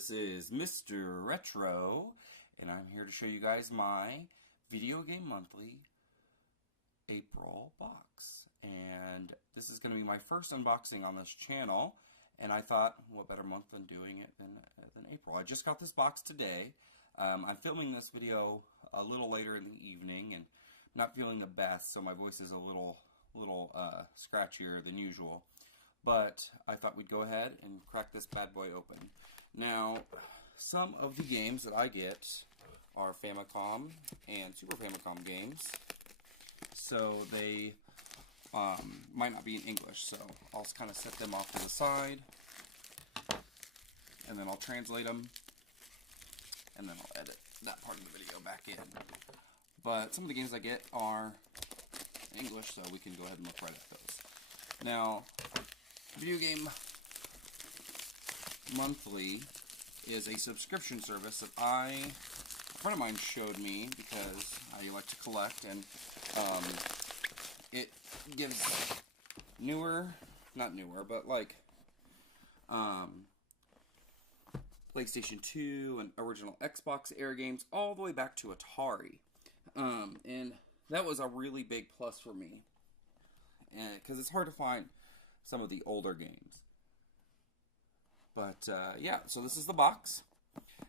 this is Mr. Retro, and I'm here to show you guys my Video Game Monthly April box. And this is going to be my first unboxing on this channel, and I thought, what better month than doing it than April. I just got this box today. I'm filming this video a little later in the evening, and I'm not feeling the best, so my voice is a little scratchier than usual. But I thought we'd go ahead and crack this bad boy open. Now, some of the games that I get are Famicom and Super Famicom games, so they might not be in English, so I'll kind of set them off to the side, and then I'll translate them, and then I'll edit that part of the video back in. But some of the games I get are in English, so we can go ahead and look right at those. Now, Video Game Monthly is a subscription service that a friend of mine showed me because I like to collect, and it gives not newer, but like PlayStation 2 and original Xbox era games all the way back to Atari. And that was a really big plus for me, because it's hard to find some of the older games. But yeah, so this is the box.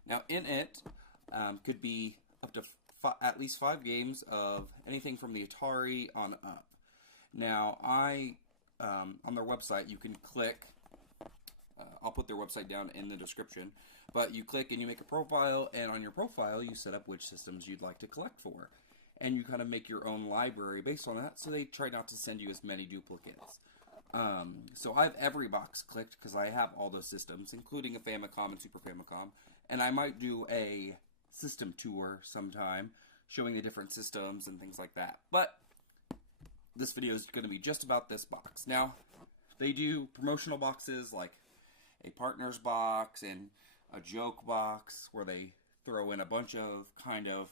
Now in it could be up to at least 5 games of anything from the Atari on up. Now on their website you can click, I'll put their website down in the description, but you click and you make a profile, and on your profile you set up which systems you'd like to collect for. And you kind of make your own library based on that, so they try not to send you as many duplicates. So I have every box clicked because I have all those systems, including a Famicom and Super Famicom, and I might do a system tour sometime, showing the different systems and things like that. But this video is going to be just about this box. Now, they do promotional boxes like a partner's box and a joke box, where they throw in a bunch of kind of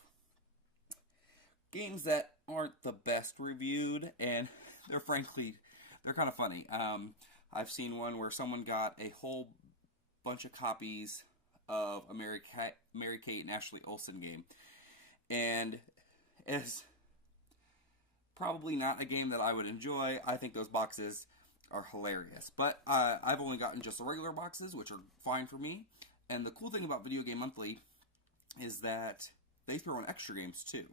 games that aren't the best reviewed, and they're kind of funny. I've seen one where someone got a whole bunch of copies of a Mary Kate and Ashley Olsen game, and it's probably not a game that I would enjoy. I think those boxes are hilarious, but I've only gotten just the regular boxes, which are fine for me. And the cool thing about Video Game Monthly is that they throw in extra games too,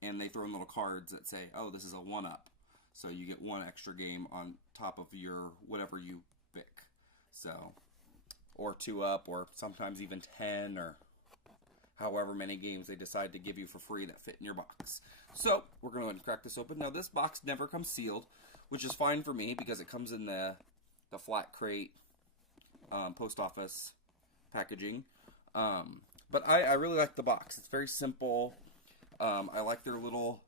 and they throw in little cards that say, oh, this is a 1-up. So you get one extra game on top of your whatever you pick. So, or 2-up, or sometimes even 10, or however many games they decide to give you for free that fit in your box. So, we're going to go ahead and crack this open. Now, this box never comes sealed, which is fine for me because it comes in the flat crate post office packaging. But I really like the box. It's very simple. I like their little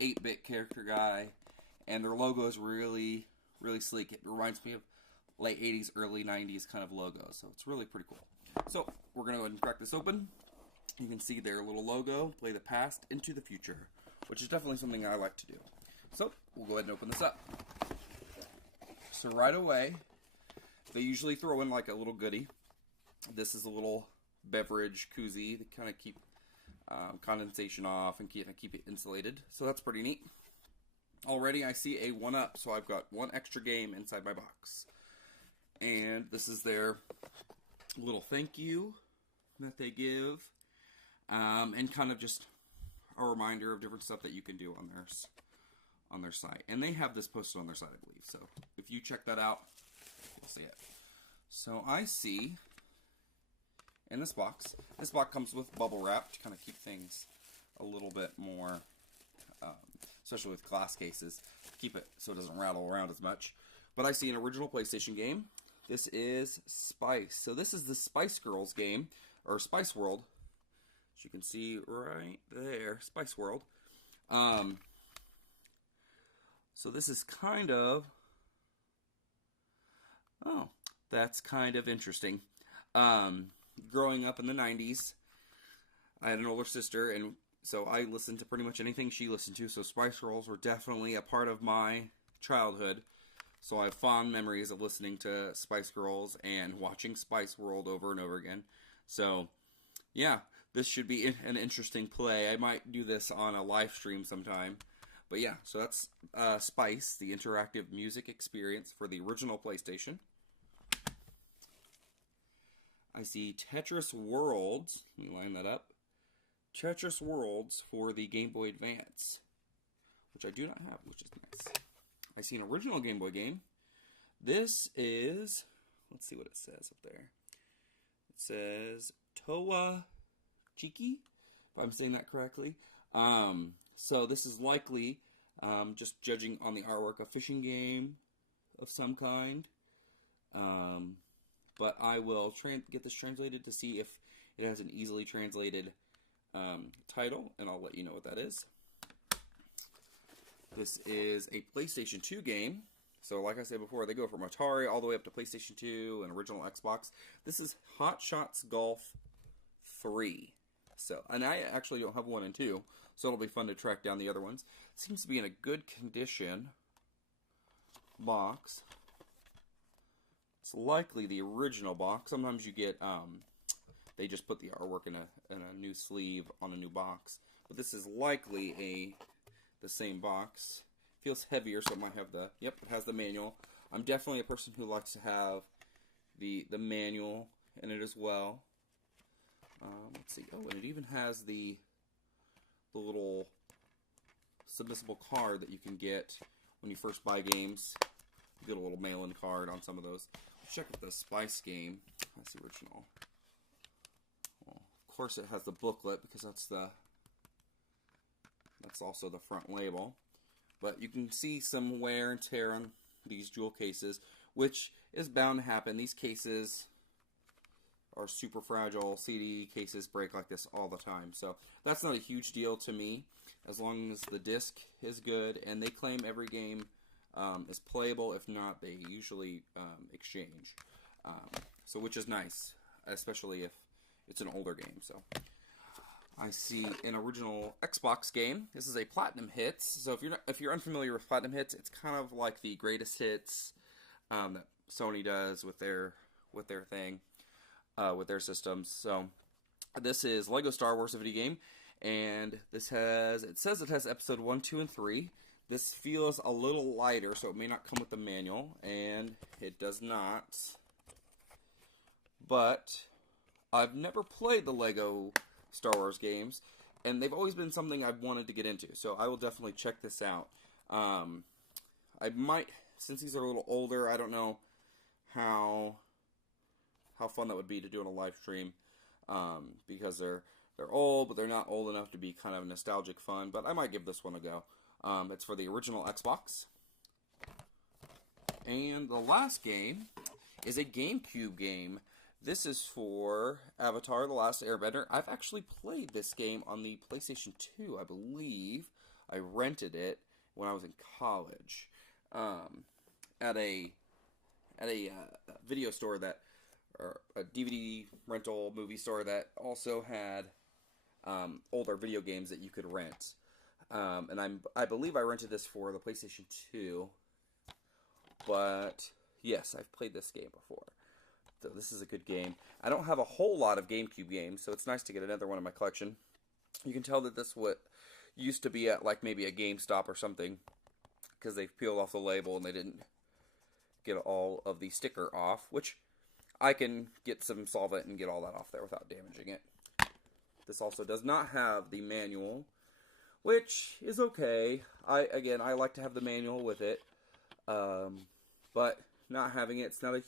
8-bit character guy. And their logo is really, really sleek. It reminds me of late 80s, early 90s kind of logo. So it's really pretty cool. So we're going to go ahead and crack this open. You can see their little logo, play the past into the future, which is definitely something I like to do. So we'll go ahead and open this up. So right away, they usually throw in like a little goodie. This is a little beverage koozie to kind of keep condensation off and keep it insulated. So that's pretty neat. Already I see a 1-up, so I've got one extra game inside my box. And this is their little thank you that they give, and kind of just a reminder of different stuff that you can do on their site. And they have this posted on their site, I believe. So if you check that out, you'll see it. So I see in this box comes with bubble wrap to kind of keep things a little bit more, especially with glass cases, keep it so it doesn't rattle around as much. But I see an original PlayStation game. This is Spice. So this is the Spice Girls game, or Spice World, as you can see right there, Spice World. So this is kind of, oh, that's kind of interesting. Growing up in the 90s, I had an older sister, and so I listened to pretty much anything she listened to, so Spice Girls were definitely a part of my childhood. So I have fond memories of listening to Spice Girls and watching Spice World over and over again. So, yeah, this should be an interesting play. I might do this on a live stream sometime. But yeah, so that's Spice, the interactive music experience for the original PlayStation. I see Tetris Worlds. Let me line that up. Tetris Worlds for the Game Boy Advance, which I do not have, which is nice. I see an original Game Boy game. This is, let's see what it says up there. It says Towa Chiki, if I'm saying that correctly. So this is likely, just judging on the artwork, a fishing game of some kind. But I will get this translated to see if it has an easily translated title, and I'll let you know what that is. This is a PlayStation 2 game. So like I said before, they go from Atari all the way up to PlayStation 2 and original Xbox. This is Hot Shots Golf 3. So, and I actually don't have 1 and 2, so it'll be fun to track down the other ones. Seems to be in a good condition box. It's likely the original box. Sometimes you get, they just put the artwork in a new sleeve on a new box. But this is likely the same box. Feels heavier, so it might have it has the manual. I'm definitely a person who likes to have the manual in it as well. Let's see. Oh, and it even has the little submissible card that you can get when you first buy games. You get a little mail-in card on some of those. Let's check out the Spice game. That's the original. Well, of course, it has the booklet because that's also the front label. But you can see some wear and tear on these jewel cases, which is bound to happen. These cases are super fragile. CD cases break like this all the time. So that's not a huge deal to me, as long as the disc is good. And they claim every game is playable. If not, they usually exchange. So which is nice, especially if it's an older game. So I see an original Xbox game. This is a Platinum Hits. So if you're unfamiliar with Platinum Hits, it's kind of like the greatest hits that Sony does with their thing, with their systems. So this is Lego Star Wars, a video game, and it says it has episode 1, 2, and 3. This feels a little lighter, so it may not come with the manual, and it does not. But I've never played the Lego Star Wars games, and they've always been something I've wanted to get into, so I will definitely check this out. I might, since these are a little older, I don't know how fun that would be to do on a live stream, because they're old, but they're not old enough to be kind of nostalgic fun, but I might give this one a go. It's for the original Xbox. And the last game is a GameCube game. This is for Avatar: The Last Airbender. I've actually played this game on the PlayStation 2, I believe. I rented it when I was in college at a video store or a DVD rental movie store that also had older video games that you could rent. And I believe I rented this for the PlayStation 2. But yes, I've played this game before. So this is a good game. I don't have a whole lot of GameCube games, so it's nice to get another one in my collection. You can tell that this what used to be at like maybe a GameStop or something, because they've peeled off the label and they didn't get all of the sticker off, which I can get some solvent and get all that off there without damaging it. This also does not have the manual, which is okay. I like to have the manual with it, but not having it's not a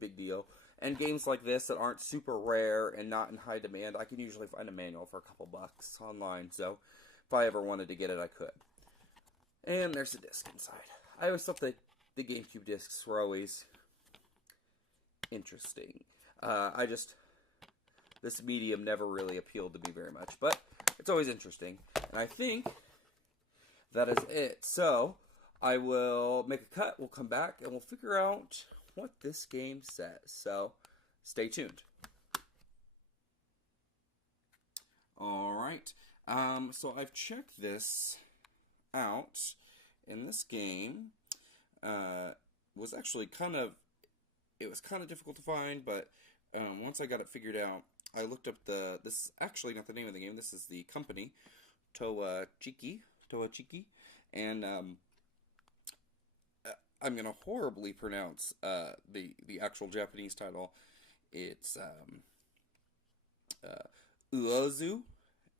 big deal. And games like this that aren't super rare and not in high demand, I can usually find a manual for a couple bucks online, so if I ever wanted to get it, I could. And there's the disc inside. I always thought that the GameCube discs were always interesting. This medium never really appealed to me very much, but it's always interesting. And I think that is it. So I will make a cut, we'll come back, and we'll figure out what this game says. So stay tuned. Alright, so I've checked this out. In this game, was actually it was kind of difficult to find, but once I got it figured out, I looked up this is actually not the name of the game, this is the company, Toa Chiki, and I'm gonna horribly pronounce the actual Japanese title. It's Uozu,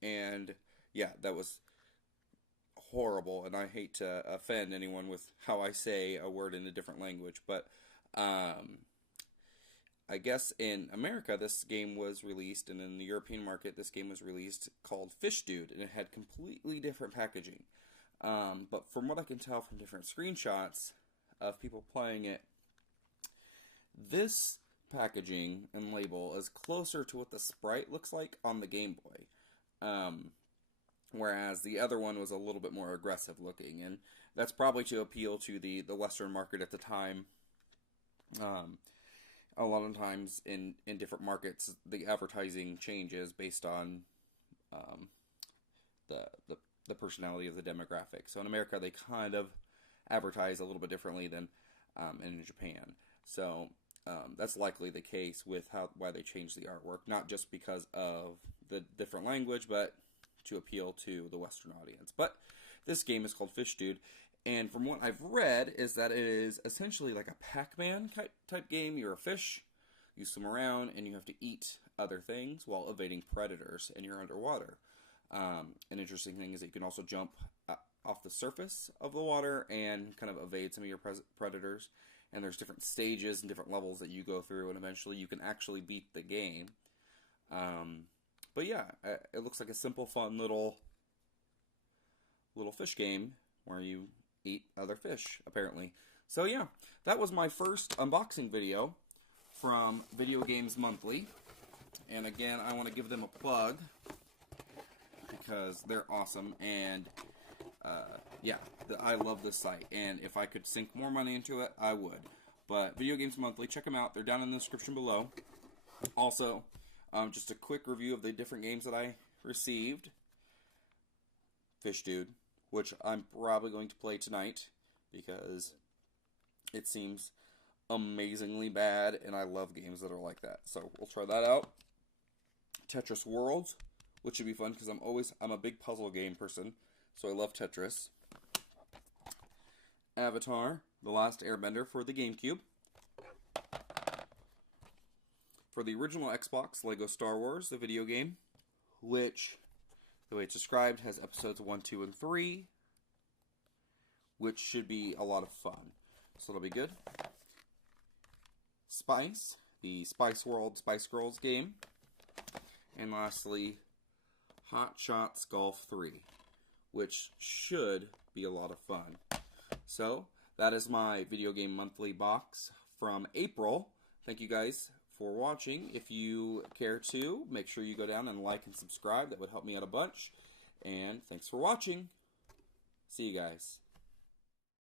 and yeah, that was horrible, and I hate to offend anyone with how I say a word in a different language, but I guess in America this game was released, and in the European market this game was released called Fish Dude, and it had completely different packaging. But from what I can tell from different screenshots of people playing it, this packaging and label is closer to what the sprite looks like on the Game Boy. Whereas the other one was a little bit more aggressive looking, and that's probably to appeal to the Western market at the time. A lot of times in different markets, the advertising changes based on the personality of the demographic. So in America, they kind of advertise a little bit differently than in Japan. So that's likely the case with why they changed the artwork, not just because of the different language, but to appeal to the Western audience. But this game is called Fish Dude, and from what I've read is that it is essentially like a Pac-Man type game. You're a fish, you swim around, and you have to eat other things while evading predators, and you're underwater. An interesting thing is that you can also jump off the surface of the water and kind of evade some of your predators. And there's different stages and different levels that you go through, and eventually you can actually beat the game. But yeah, it looks like a simple, fun little fish game where you eat other fish, apparently. So yeah, that was my first unboxing video from Video Games Monthly. And again, I want to give them a plug because they're awesome, and yeah, I love this site, and if I could sink more money into it, I would. But Video Games Monthly, check them out. They're down in the description below. Also, just a quick review of the different games that I received. Fish Dude, which I'm probably going to play tonight because it seems amazingly bad, and I love games that are like that. So we'll try that out. Tetris Worlds, which should be fun because I'm a big puzzle game person, so I love Tetris. Avatar: The Last Airbender for the GameCube. For the original Xbox, Lego Star Wars, the video game, which, the way it's described, has episodes 1, 2, and 3, which should be a lot of fun. So it'll be good. Spice, the Spice World Spice Girls game. And lastly, Hot Shots Golf 3, which should be a lot of fun. So, that is my Video Game Monthly box from April. Thank you guys for watching. If you care to, make sure you go down and like and subscribe. That would help me out a bunch. And thanks for watching. See you guys.